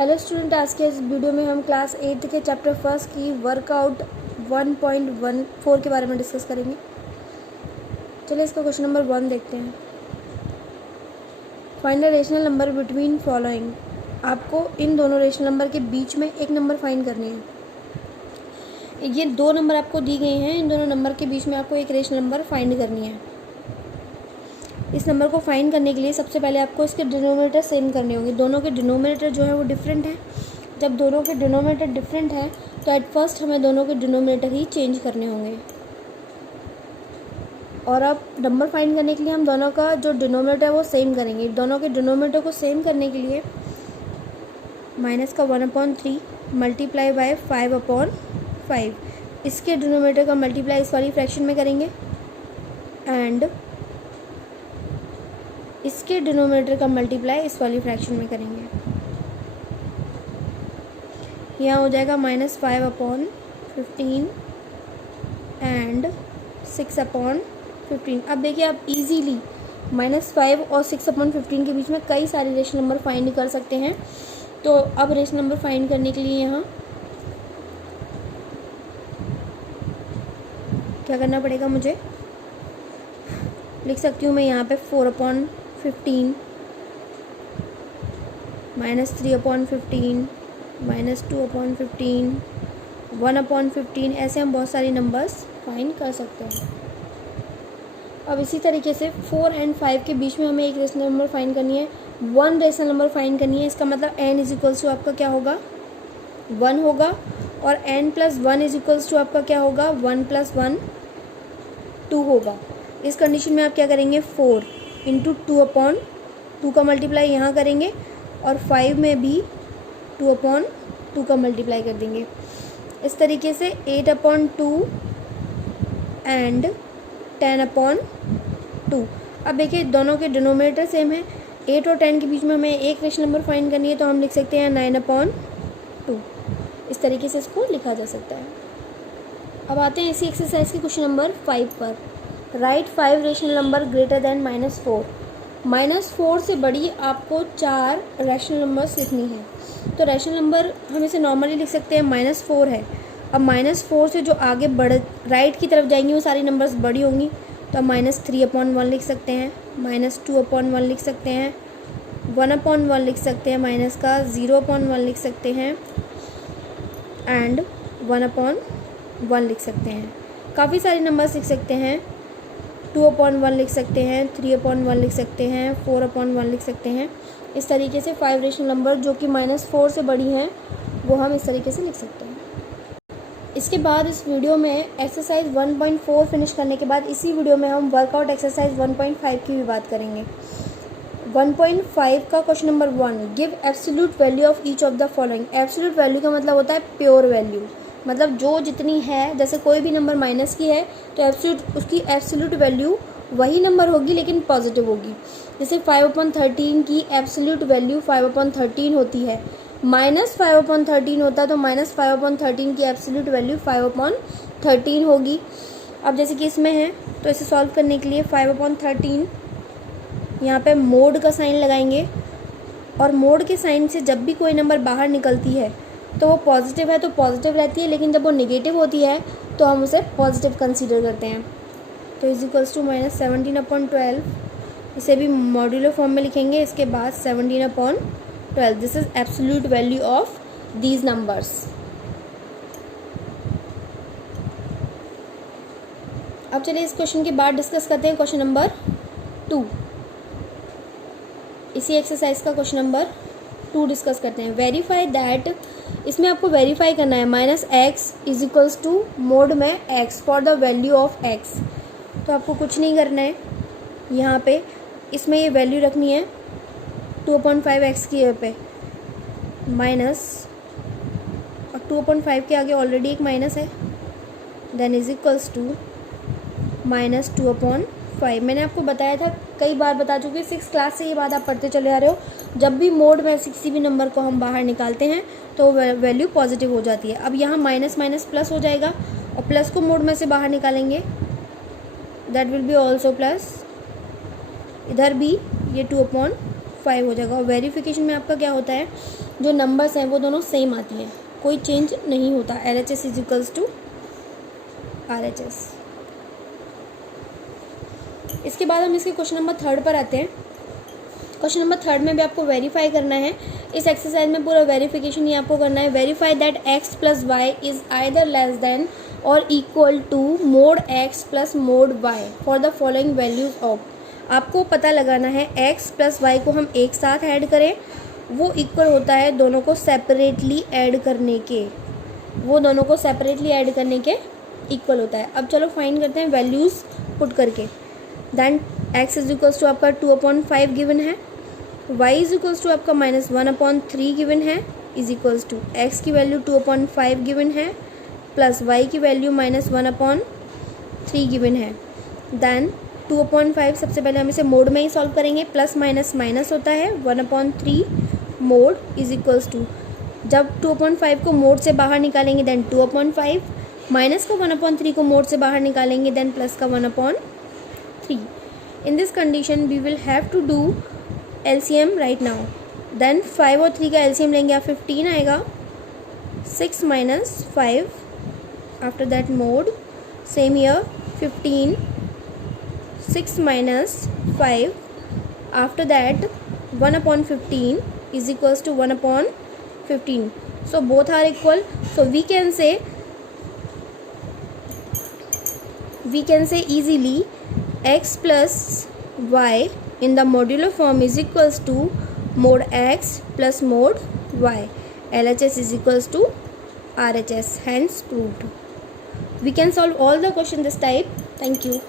Hello student, आज के इस वीडियो में हम क्लास 8 के चैप्टर फर्स्ट की वर्कआउट 1.14 के बारे में डिस्कस करेंगे। चलिए इसका क्वेश्चन नंबर 1 देखते हैं। Find the rational number between following. आपको इन दोनों रेशनल नंबर के बीच में एक नंबर फाइंड करनी है। ये दो नंबर आपको दी गई हैं, इन दोनों नंबर के बीच में आपको एक रेशनल नंबर फाइंड करनी है। इस नंबर को फाइंड करने के लिए सबसे पहले आपको इसके डिनोमिनेटर सेम करने होंगे। दोनों के डिनोमिनेटर जो है वो डिफरेंट है। जब दोनों के डिनोमिनेटर डिफरेंट है तो एट फर्स्ट हमें दोनों के डिनोमिनेटर ही चेंज करने होंगे। और अब नंबर फाइंड करने के लिए हम दोनों का जो डिनोमिनेटर है वो सेम करेंगे। दोनों के डिनोमिनेटर को सेम करने के लिए माइनस का 1/3 मल्टीप्लाई बाय 5/5, इसके डिनोमिनेटर का मल्टीप्लाई इस वाली फ्रैक्शन में करेंगे एंड इसके डिनोमिनेटर का मल्टीप्लाई इस वाली फ्रैक्शन में करेंगे। यहाँ हो जाएगा -5/15 एंड 6/15। अब देखिए आप इजीली -5 और 6/15 के बीच में कई सारे रेशनल नंबर फाइंड कर सकते हैं। तो अब रेशनल नंबर फाइंड करने के लिए यहाँ क्या करना पड़ेगा, मुझे लिख सकती हूँ मैं यहाँ पे 4/15 -3/15 -2/15 1/15, ऐसे हम बहुत सारी नंबर्स फाइंड कर सकते हैं। अब इसी तरीके से 4 और 5 के बीच में हमें एक रेशनल नंबर फाइंड करनी है, 1 रेशनल नंबर फाइंड करनी है। इसका मतलब n = आपका क्या होगा, 1 होगा, और n + 1 = आपका क्या होगा, 1 + 1 2 होगा। इस कंडीशन में आप क्या करेंगे, 4 × 2/2 का मल्टीप्लाई यहाँ करेंगे और 5 में भी 2/2 का मल्टीप्लाई कर देंगे। इस तरीके से 8/2 एंड 10/2। अब देखिए दोनों के डिनोमिनेटर सेम है। 8 और 10 के बीच में हमें एक रेशनल नंबर फाइंड करनी है, तो हम लिख सकते हैं 9/2। इस तरीके से इसको लिखा जा सकता है। अब आते हैं इसी एक्सरसाइज के क्वेश्चन नंबर 5 पर। Right 5 rational number greater than -4। -4 से बड़ी आपको 4 रैशनल नंबर्स लिखनी है। तो रैशनल नंबर हम इसे नॉर्मली लिख सकते हैं, -4 है। अब -4 से जो आगे राइट की तरफ जाएंगी वो सारी नंबर्स बड़ी होंगी, तो अब -3/1 लिख सकते हैं, -2/1 लिख सकते हैं, 1/1 लिख सकते हैं, -0/1 लिख सकते हैं एंड 1/1 लिख सकते हैं। काफ़ी सारी नंबर्स लिख सकते हैं, 2/1 लिख सकते हैं, 3/1 लिख सकते हैं, 4/1 लिख सकते हैं। इस तरीके से 5 रेशनल नंबर जो कि -4 से बड़ी हैं वो हम इस तरीके से लिख सकते हैं। इसके बाद इस वीडियो में एक्सरसाइज 1.4 फिनिश करने के बाद इसी वीडियो में हम वर्कआउट एक्सरसाइज 1.5 की भी बात करेंगे। 1.5 का question number 1, give absolute value of each of the following. Absolute value का मतलब होता है प्योर वैल्यू, मतलब जो जितनी है, जैसे कोई भी नंबर माइनस की है तो उसकी एब्सोल्यूट वैल्यू वही नंबर होगी लेकिन पॉजिटिव होगी। जैसे 5/13 की एब्सोल्यूट वैल्यू 5/13 होती है, -5/13 होता है तो -5/13 की एब्सोल्यूट वैल्यू 5/13 होगी। अब जैसे कि इसमें है तो इसे सॉल्व करने के लिए 5/13 यहाँ पे मोड का साइन लगाएंगे, और मोड के साइन से जब भी कोई नंबर बाहर निकलती है तो वो पॉजिटिव है तो पॉजिटिव रहती है, लेकिन जब वो नेगेटिव होती है तो हम उसे पॉजिटिव कंसीडर करते हैं। तो -17/12, इसे भी मॉड्यूलर फॉर्म में लिखेंगे। इसके बाद 17/12, this is absolute value of these numbers. अब चलिए इस क्वेश्चन के बाद डिस्कस करते हैं क्वेश्चन नंबर 2। इसी एक्सरसाइज का क्वेश्चन नंबर 2 डिस्कस करते हैं। वेरीफाई दैट, इसमें आपको वेरीफाई करना है -x = मोड में x for the value of x। तो आपको कुछ नहीं करना है, यहाँ पे इसमें ये वैल्यू रखनी है 2/5x की यहाँ पे माइनस, और 2/5 के आगे ऑलरेडी एक माइनस है, देन = -2/5। मैंने आपको बताया था, कई बार बता चुकी, 6 क्लास से ये बात आप पढ़ते चले आ रहे हो। जब भी मोड में किसी भी नंबर को हम बाहर निकालते हैं तो वैल्यू पॉजिटिव हो जाती है। अब यहाँ माइनस माइनस प्लस हो जाएगा, और प्लस को मोड में से बाहर निकालेंगे, that will be also plus. इधर भी ये 2/5 हो जाएगा। और वेरिफिकेशन में आपका क्या होता है, जो नंबर्स हैं वो दोनों सेम आती हैं, कोई चेंज नहीं होता। LHS is equals to RHS। इसके बाद हम इसके क्वेश्चन नंबर 3 पर आते हैं। क्वेश्चन नंबर 3 में भी आपको वेरीफाई करना है। इस एक्सरसाइज में पूरा वेरिफिकेशन ही आपको करना है। Verify that x plus y is either less than or equal to mod x plus mod y for the following values of. आपको पता लगाना है x प्लस वाई को हम एक साथ ऐड करें, वो इक्वल होता है दोनों को सेपरेटली ऐड करने के, वो दोनों को सेपरेटली ऐड करने के इक्वल होता है। अब चलो फाइंड करते हैं वैल्यूज़ पुट करके। Then x is equals to आपका 2/5 गिवन है, y इज इक्वल्स टू आपका -1/3 गिवन है, इज इक्वल्स टू x की वैल्यू 2/5 गिवन है प्लस y की वैल्यू -1/3 गिवन है। देन 2/5 सबसे पहले हम इसे मोड में ही सॉल्व करेंगे, प्लस माइनस माइनस होता है, 1/3 मोड इज इक्वल्स टू, जब 2/5 को मोड से बाहर निकालेंगे देन 2/5, माइनस का 1/3 को मोड से बाहर निकालेंगे देन प्लस का 1/3। In this condition we will have to do LCM right now. Then 5 और 3 का LCM लेंगे आप 15 आएगा, 6 minus 5 after that mode, same year 15, 6 minus 5 after that 1/15 is equals to 1/15. So both are equal. So we can say easily x plus y in the modular form is equals to mod x plus mod y. LHS is equals to RHS, hence proved. We can solve all the questions this type. Thank you.